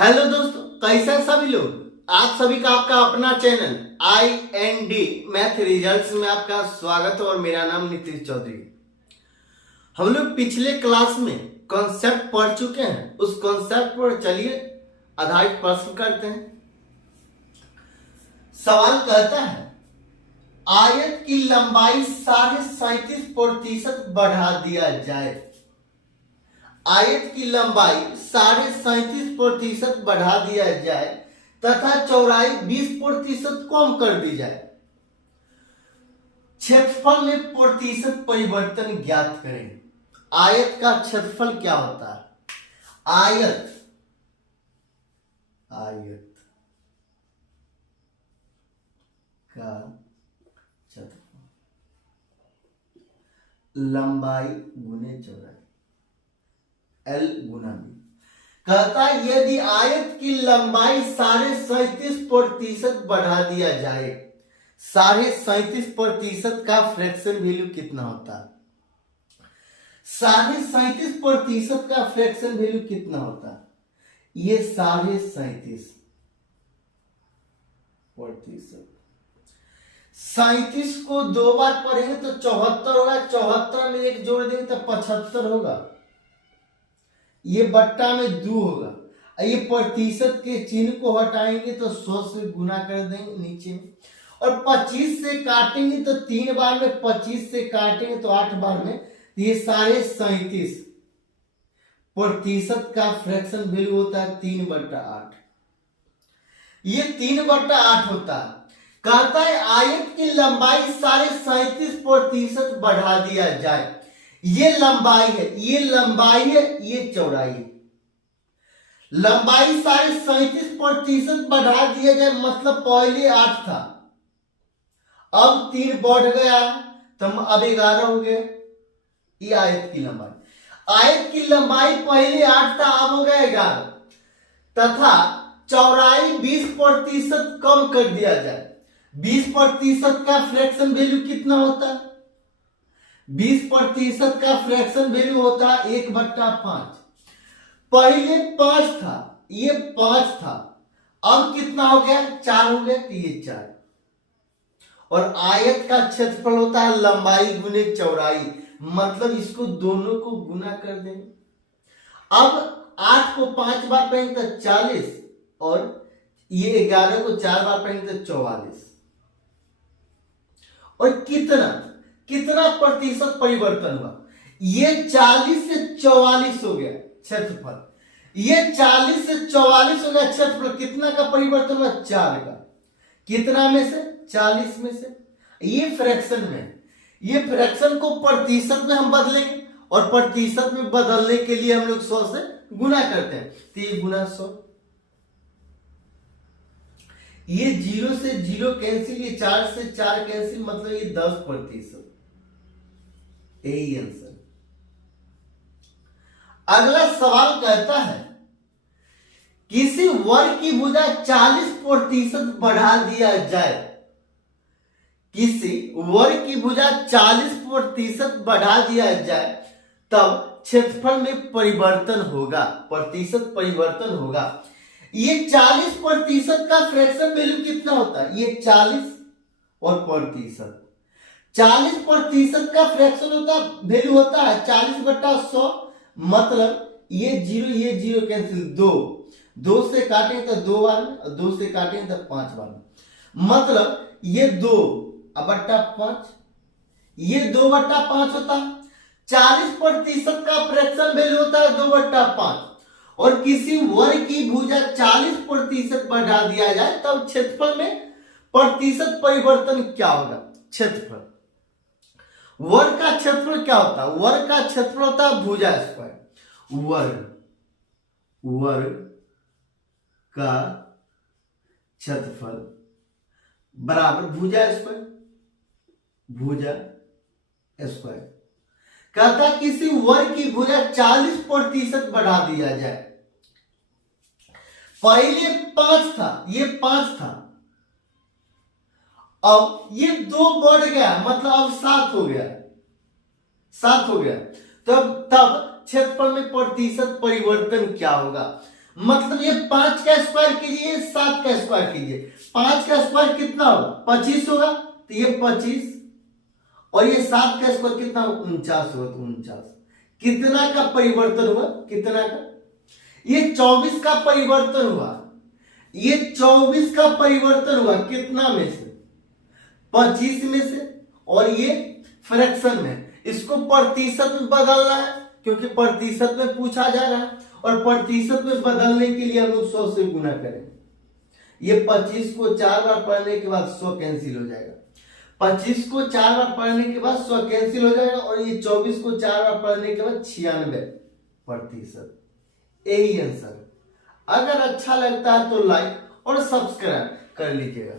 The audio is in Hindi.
हेलो दोस्तों, कैसे हैं सभी लोग। आप सभी का आपका अपना चैनल IND मैथ रिजल्ट्स में आपका स्वागत है और मेरा नाम नीतीश चौधरी। हम लोग पिछले क्लास में कॉन्सेप्ट पढ़ चुके हैं। उस कॉन्सेप्ट पर चलिए आधारित प्रश्न करते हैं। सवाल कहता है आयत की लंबाई 37.37% बढ़ा दिया जाए। आयत की लंबाई 37.37% बढ़ा दिया जाए तथा चौड़ाई 20% कम कर दी जाए। क्षेत्रफल में प्रतिशत परिवर्तन ज्ञात करें। आयत का क्षेत्रफल क्या होता है? आयत का क्षेत्रफल लंबाई गुने चौड़ाई L गुना B। कहता है यदि आयत की लंबाई 37.37% बढ़ा दिया जाए, 37.37% का फ्रैक्शन वैल्यू कितना होता है? 37.37% का फ्रैक्शन वैल्यू कितना होता है? ये 37.37%। 37 को दो बार पढ़ेंगे तो 74 होगा। 74 में एक जोड़ देंगे तो 75 होगा। ये बट्टा में 2 होगा। ये प्रतिशत के चिन्ह को हटाएंगे तो 100 से गुना कर देंगे नीचे में, और 25 से काटेंगे तो 3 बार में, 25 से काटेंगे तो 8 बार में। ये 37.37% का फ्रैक्शन वैल्यू होता है 3/8। ये 3/8 होता है। कहता है आयत की लंबाई 37.37% बढ़ा दिया जाए। ये लंबाई है, ये लंबाई है, ये चौड़ाई है। लंबाई 37.37% बढ़ा दिया जाए मतलब पहले 8 था, अब 3 बढ़ गया तो अब 11 हो गया। ये आयत की लंबाई। आयत की लंबाई पहले 8 था, अब हो गया 11, तथा चौड़ाई 20% कम कर दिया जाए। 20% का फ्रैक्शन वैल्यू कितना होता है? 20% का फ्रैक्शन वैल्यू होता है 1/5। पहले 5 था, ये 5 था, अब कितना हो गया? 4 हो गया, तो ये 4। और आयत का क्षेत्रफल होता है लंबाई गुने चौड़ाई, मतलब इसको दोनों को गुना कर देंगे। अब 8 को 5 बार पढ़ेंगे तो 40, और ये 11 को 4 बार पढ़ेंगे तो 44। और कितना प्रतिशत परिवर्तन हुआ? ये 40 से 44 हो गया क्षेत्रफल। ये 40 से 44 हो गया क्षेत्रफल। कितना का परिवर्तन हुआ? 4 का। कितना में से? 40 में से। ये फ्रैक्शन में, ये फ्रैक्शन को प्रतिशत में हम बदलेंगे, और प्रतिशत में बदलने के लिए हम लोग 100 से गुना करते हैं, तो ये गुना 100। ये 0 से 0 कैंसिल, ये 4 से 4 कैंसिल, मतलब ये 10%। यही आंसर। अगला सवाल कहता है किसी वर्ग की भुजा 40% बढ़ा दिया जाए। किसी वर्ग की भुजा 40% बढ़ा दिया जाए तब क्षेत्रफल में परिवर्तन होगा, प्रतिशत परिवर्तन होगा। ये 40% का फ्रैक्शन वैल्यू कितना होता है? ये 40 और प्रतिशत। 40% का फ्रैक्शन होता वैल्यू होता है 40/100, मतलब ये 0 कैंसिल, 2 से काटेंगे तो 2 बार में, और 2 से काटेंगे तो 5 बार में, मतलब ये 2/5, ये 2/5 होता है। 40% का फ्रैक्शन वैल्यू होता है 2/5, और किसी वर्ग की भुजा 40% बढ़ा दिया जाए तब क्षेत्रफल में प्रतिशत परिवर्तन क्या होगा? क्षेत्रफल। वर्ग का क्षेत्रफल क्या होता है? वर्ग का क्षेत्रफल होता है भुजा स्क्वायर। वर्ग का क्षेत्रफल बराबर भुजा स्क्वायर। कहता है किसी वर्ग की भुजा 40% बढ़ा दिया जाए। पहले 5 था, ये 5 था, अब ये 2 बढ़ गया, मतलब अब 7 हो गया। तब क्षेत्रफल में प्रतिशत परिवर्तन क्या होगा? मतलब ये 5 का स्क्वायर कीजिए, 7 का स्क्वायर कीजिए। 5 का स्क्वायर कितना होगा? 25 होगा, तो ये 25, और ये 7 का स्क्वायर कितना होगा? 49 होगा, तो 49। कितना का परिवर्तन हुआ? कितना का? ये 24 का परिवर्तन हुआ। ये 24 का परिवर्तन हुआ कितना में से? 25 में से। और ये फ्रैक्शन में, इसको प्रतिशत में बदलना है क्योंकि प्रतिशत में पूछा जा रहा है, और प्रतिशत में बदलने के लिए हम लोग 100 से गुना करें। ये 25 को 4 बार पढ़ने के बाद 100 कैंसिल हो जाएगा। 25 को 4 बार पढ़ने के बाद 100 कैंसिल हो जाएगा, और ये 24 को 4 बार पढ़ने के बाद 96%। यही आंसर। अगर अच्छा लगता है तो लाइक और सब्सक्राइब कर लीजिएगा।